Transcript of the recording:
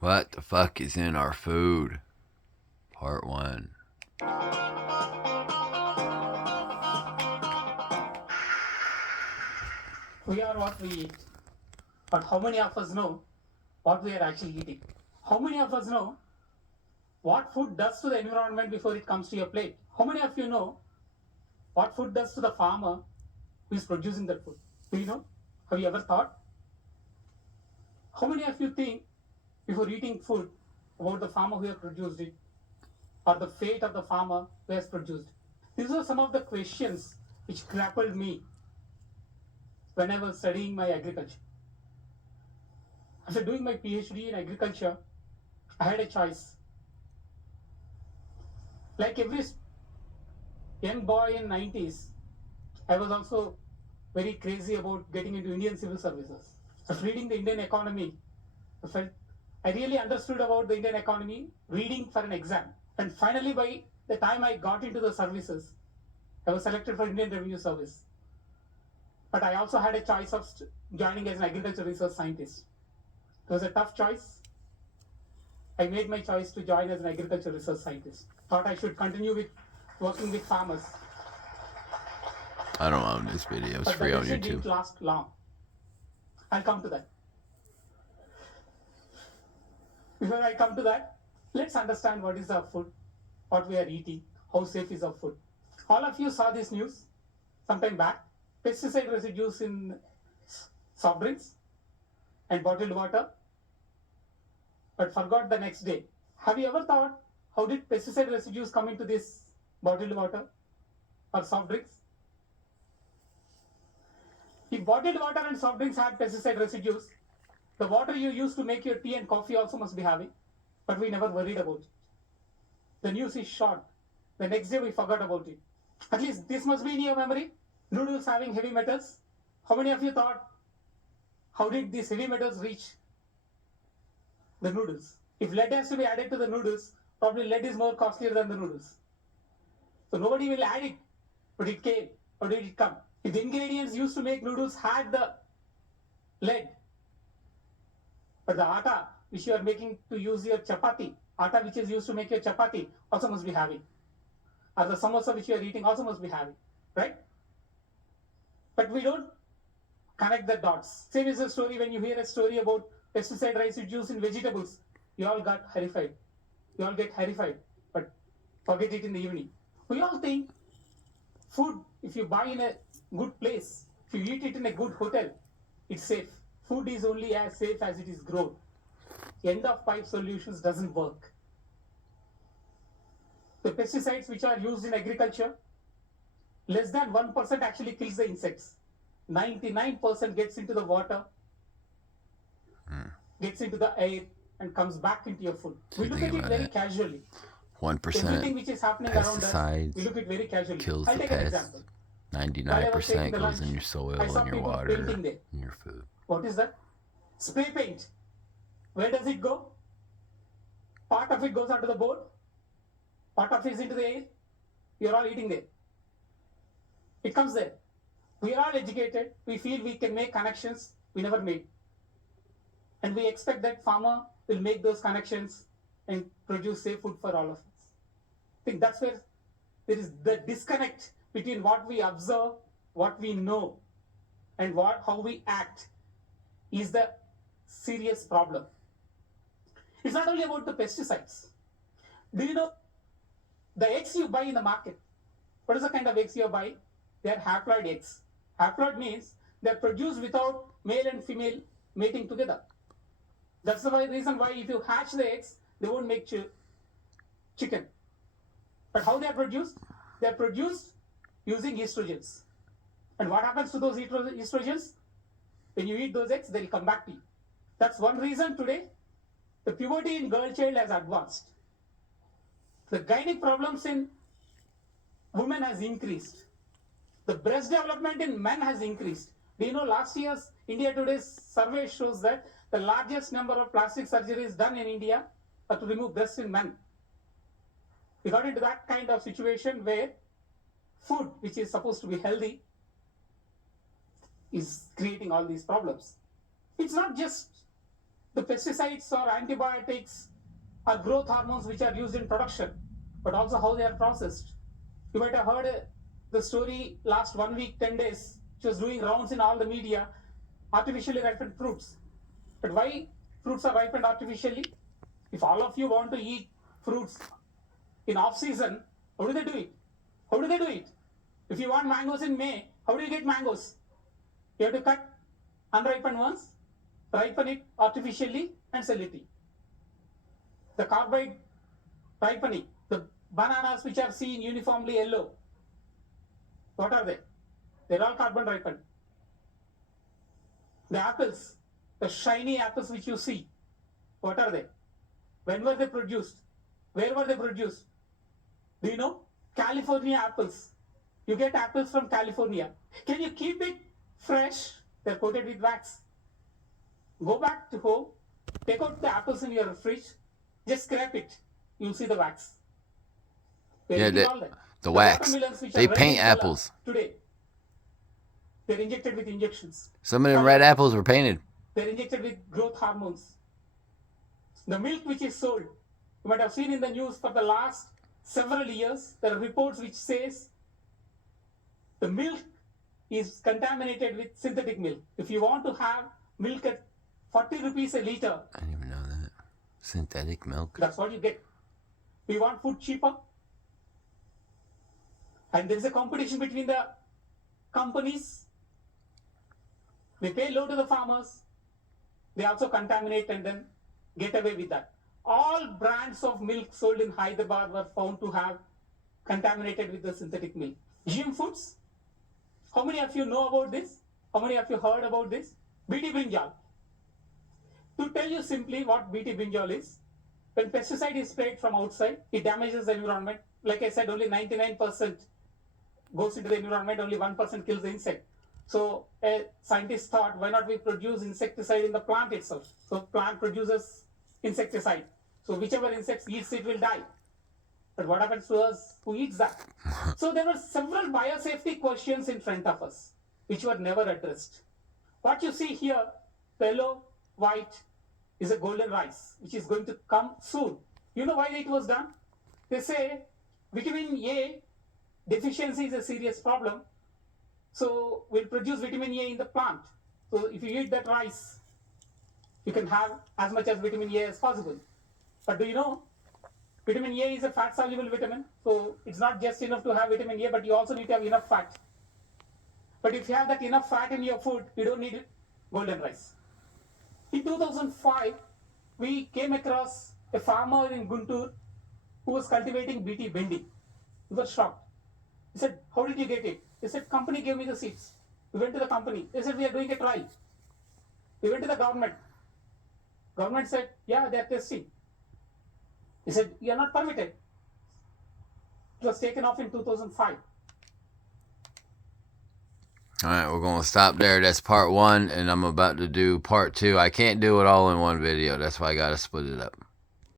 What the fuck is in our food? Part 1. We are what we eat. But how many of us know what we are actually eating? How many of us know what food does to the environment before it comes to your plate? How many of you know what food does to the farmer who is producing that food? Do you know? Have you ever thought? How many of you think before eating food about the farmer who has produced it or the fate of the farmer who has produced it? These are some of the questions which grappled me when I was studying my agriculture. After doing my PhD in agriculture, I had a choice. Like every young boy in 90s, I was also very crazy about getting into Indian civil services. After reading the Indian economy, I felt I really understood about the Indian economy reading for an exam. And finally, by the time I got into the services, I was selected for Indian Revenue Service. But I also had a choice of joining as an agriculture research scientist. It was a tough choice. I made my choice to join as an agriculture research scientist. Thought I should continue with working with farmers. I don't own this video. It's But the free on decision YouTube. didn't last long. I'll come to that. Before I come to that, let's understand what is our food, what we are eating, how safe is our food. All of you saw this news sometime back. Pesticide residues in soft drinks and bottled water, but forgot the next day. Have you ever thought how did pesticide residues come into this bottled water or soft drinks? If bottled water and soft drinks had pesticide residues, the water you use to make your tea and coffee also must be having, but we never worried about it. The news is short. The next day we forgot about it. At least this must be in your memory. Noodles having heavy metals. How many of you thought, how did these heavy metals reach the noodles? If lead has to be added to the noodles, probably lead is more costlier than the noodles. So nobody will add it, but it came. How did it come? If the ingredients used to make noodles had the lead, but the atta which you are making to use your chapati, atta which is used to make your chapati, also must be having. Or the samosa which you are eating also must be having, right? But we don't connect the dots. Same is the story when you hear a story about pesticide residues in vegetables. You all got horrified. You all get horrified, but forget it in the evening. We all think food, if you buy in a good place, if you eat it in a good hotel, it's safe. Food is only as safe as it is grown. End of pipe solutions doesn't work. The pesticides which are used in agriculture, less than 1% actually kills the insects. 99% gets into the water, gets into the air, and comes back into your food. So We look at it very casually. 1% Everything which is happening around us, we pesticides look at it very casually. kills I'll the take an pests. example. While I was 99% taking the goes lunch, in your soil, I saw in your people water, painting there. in your food. What is that? Spray paint. Where does it go? Part of it goes onto the board, part of it is into the air. You're all eating there. It comes there. We are all educated. We feel we can make connections we never made. And we expect that farmer will make those connections and produce safe food for all of us. I think that's where there is the disconnect between what we observe, what we know, and how we act is the serious problem. It's not only about the pesticides. Do you know the eggs you buy in the market? What is the kind of eggs you buy? They are haploid eggs. Haploid means they are produced without male and female mating together. That's the reason why if you hatch the eggs, they won't make chicken. But how they are produced? They are produced using estrogens. And what happens to those estrogens? When you eat those eggs, they'll come back to you. That's one reason today the puberty in girl child has advanced. The gynec problems in women has increased. The breast development in men has increased. Do you know last year's India Today's survey shows that the largest number of plastic surgeries done in India are to remove breasts in men. We got into that kind of situation where food, which is supposed to be healthy, is creating all these problems. It's not just the pesticides or antibiotics or growth hormones which are used in production, but also how they are processed. You might have heard the story last 1 week, 10 days, which was doing rounds in all the media, artificially ripened fruits. But why fruits are ripened artificially? If all of you want to eat fruits in off season, how do they do it? How do they do it? If you want mangoes in May, how do you get mangoes? You have to cut unripened ones, ripen it artificially, and sell it. The carbide ripening, the bananas which are seen uniformly yellow, what are they? They're all carbon ripened. The apples, the shiny apples which you see, what are they? When were they produced? Where were they produced? Do you know? California apples. You get apples from California. Can you keep it fresh? They're coated with wax. Go back to home, take out the apples in your fridge, just scrape it. You'll see the wax. Yeah, All that. the wax. Watermelons which They are red paint in color apples. today, they're injected with injections. Some of them red apples were painted. They're injected with growth hormones. The milk which is sold, you might have seen in the news for the last several years, there are reports which says the milk is contaminated with synthetic milk. If you want to have milk at 40 rupees a liter, I didn't even know that. Synthetic milk. That's what you get. We want food cheaper. And there is a competition between the companies. They pay low to the farmers. They also contaminate and then get away with that. All brands of milk sold in Hyderabad were found to have contaminated with the synthetic milk. GM foods. How many of you know about this? How many of you heard about this? BT brinjal. To tell you simply what BT brinjal is, when pesticide is sprayed from outside, it damages the environment. Like I said, only 99% goes into the environment, only 1% kills the insect. So a scientist thought, why not we produce insecticide in the plant itself? So plant produces insecticide. So whichever insects eats it will die. But what happens to us who eats that? So there were several biosafety questions in front of us, which were never addressed. What you see here, yellow, white, is a golden rice, which is going to come soon. You know why it was done? They say vitamin A deficiency is a serious problem. So we'll produce vitamin A in the plant. So if you eat that rice, you can have as much as vitamin A as possible. But do you know, vitamin A is a fat-soluble vitamin. So it's not just enough to have vitamin A, but you also need to have enough fat. But if you have that enough fat in your food, you don't need golden rice. In 2005, we came across a farmer in Guntur who was cultivating BT bendi. We were shocked. He said, how did you get it? He said, company gave me the seeds. We went to the company. They said, we are doing a trial. We went to the government. Government said, yeah, they are testing. He said, you are not permitted. It was taken off in 2005. All right, we're going to stop there. That's part 1, and I'm about to do part 2. I can't do it all in one video. That's why I got to split it up.